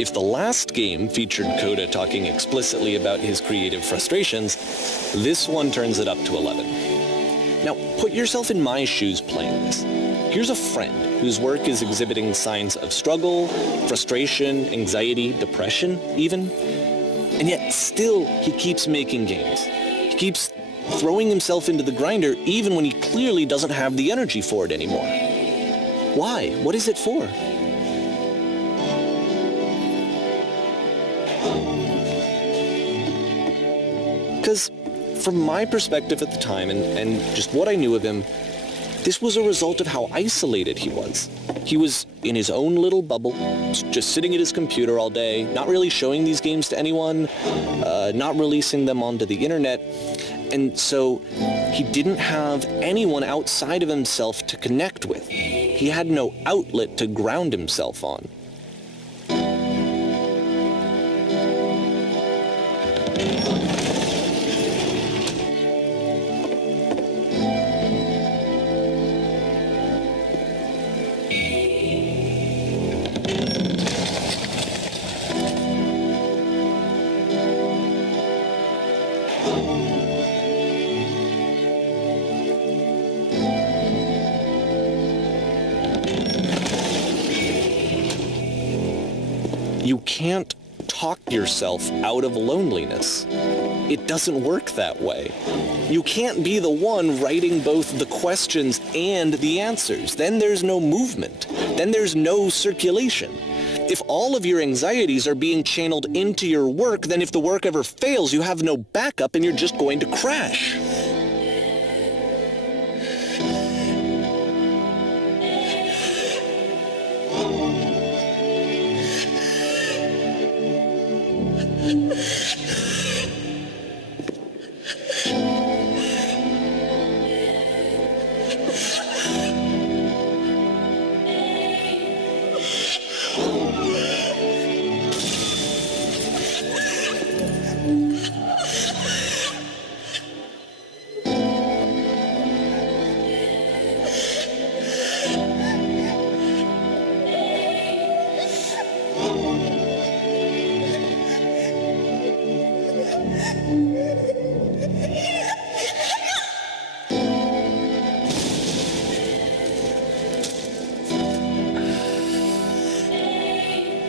If the last game featured Coda talking explicitly about his creative frustrations, this one turns it up to 11. Now, put yourself in my shoes playing this. Here's a friend whose work is exhibiting signs of struggle, frustration, anxiety, depression, even. And yet, still, he keeps making games. He keeps throwing himself into the grinder even when he clearly doesn't have the energy for it anymore. Why? What is it for? Because from my perspective at the time and just what I knew of him, this was a result of how isolated he was. He was in his own little bubble, just sitting at his computer all day, not really showing these games to anyone, not releasing them onto the internet. And so he didn't have anyone outside of himself to connect with. He had no outlet to ground himself on. You can't talk yourself out of loneliness. It doesn't work that way. You can't be the one writing both the questions and the answers. Then there's no movement. Then there's no circulation. If all of your anxieties are being channeled into your work, then if the work ever fails, you have no backup and you're just going to crash.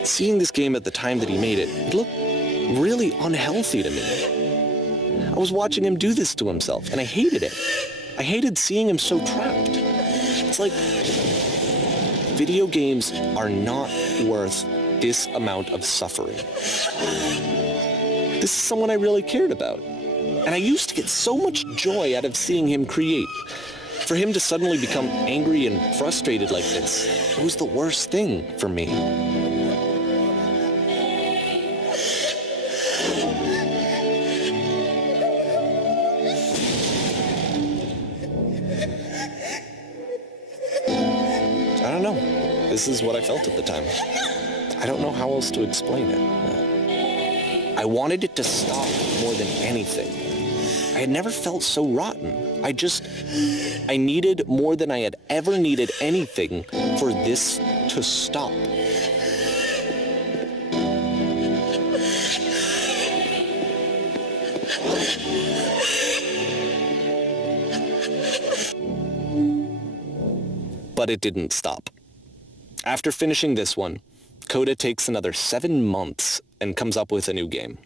Seeing this game at the time that he made it, it looked really unhealthy to me. I was watching him do this to himself, and I hated it. I hated seeing him so trapped. It's like, video games are not worth this amount of suffering. This is someone I really cared about. And I used to get so much joy out of seeing him create. For him to suddenly become angry and frustrated like this, it was the worst thing for me. I don't know. This is what I felt at the time. I don't know how else to explain it. I wanted it to stop more than anything. I had never felt so rotten. I needed more than I had ever needed anything for this to stop. But it didn't stop. After finishing this one, Coda takes another 7 months and comes up with a new game.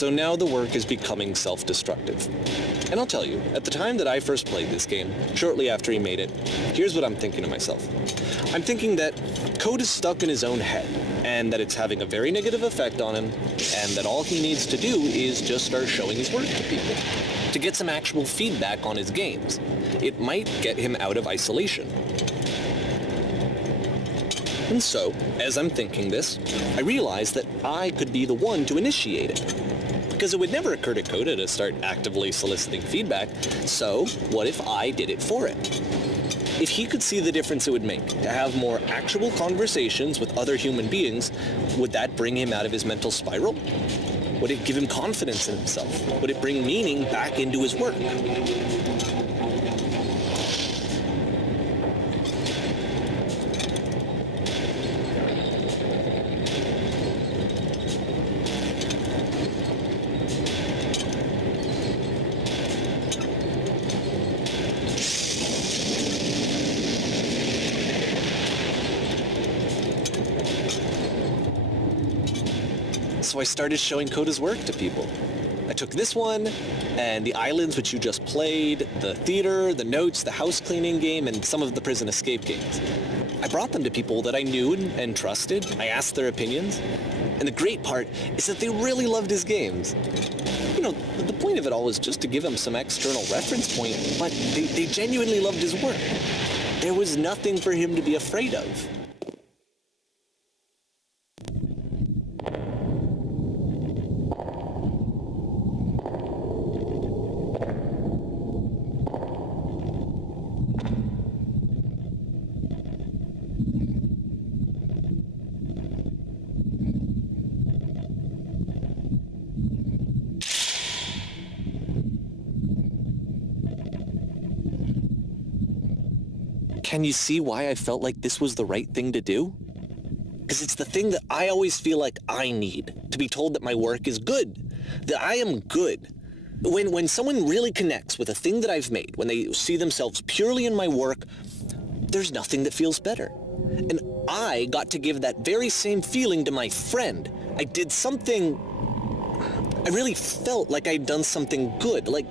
So now the work is becoming self-destructive. And I'll tell you, at the time that I first played this game, shortly after he made it, here's what I'm thinking to myself. I'm thinking that code is stuck in his own head, and that it's having a very negative effect on him, and that all he needs to do is just start showing his work to people, to get some actual feedback on his games. It might get him out of isolation. And so, as I'm thinking this, I realize that I could be the one to initiate it. Because it would never occur to Coda to start actively soliciting feedback, so what if I did it for him? If he could see the difference it would make to have more actual conversations with other human beings, would that bring him out of his mental spiral? Would it give him confidence in himself? Would it bring meaning back into his work? So I started showing Coda's work to people. I took this one, and the islands which you just played, the theater, the notes, the house cleaning game, and some of the prison escape games. I brought them to people that I knew and trusted. I asked their opinions. And the great part is that they really loved his games. You know, the point of it all was just to give him some external reference point, but they genuinely loved his work. There was nothing for him to be afraid of. Can you see why I felt like this was the right thing to do? Because it's the thing that I always feel like I need, to be told that my work is good, that I am good. When someone really connects with a thing that I've made, when they see themselves purely in my work, there's nothing that feels better. And I got to give that very same feeling to my friend. I did something, I really felt like I'd done something good, like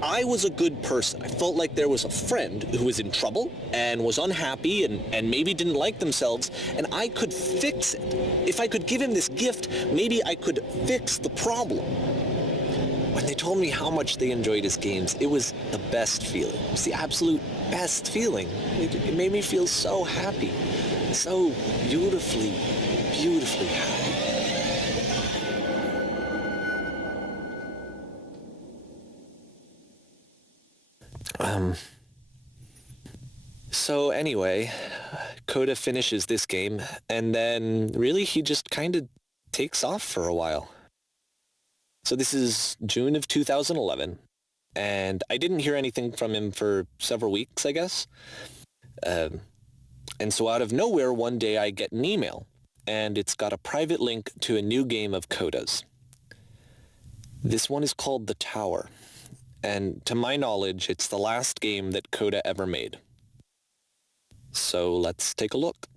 I was a good person. I felt like there was a friend who was in trouble and was unhappy and maybe didn't like themselves, and I could fix it. If I could give him this gift, maybe I could fix the problem. When they told me how much they enjoyed his games, it was the best feeling. It was the absolute best feeling. It made me feel so happy, so beautifully, beautifully happy. So anyway, Coda finishes this game, and then really he just kind of takes off for a while. So this is June of 2011, and I didn't hear anything from him for several weeks, I guess. And so out of nowhere, one day I get an email, and it's got a private link to a new game of Coda's. This one is called The Tower, and to my knowledge, it's the last game that Coda ever made. So let's take a look.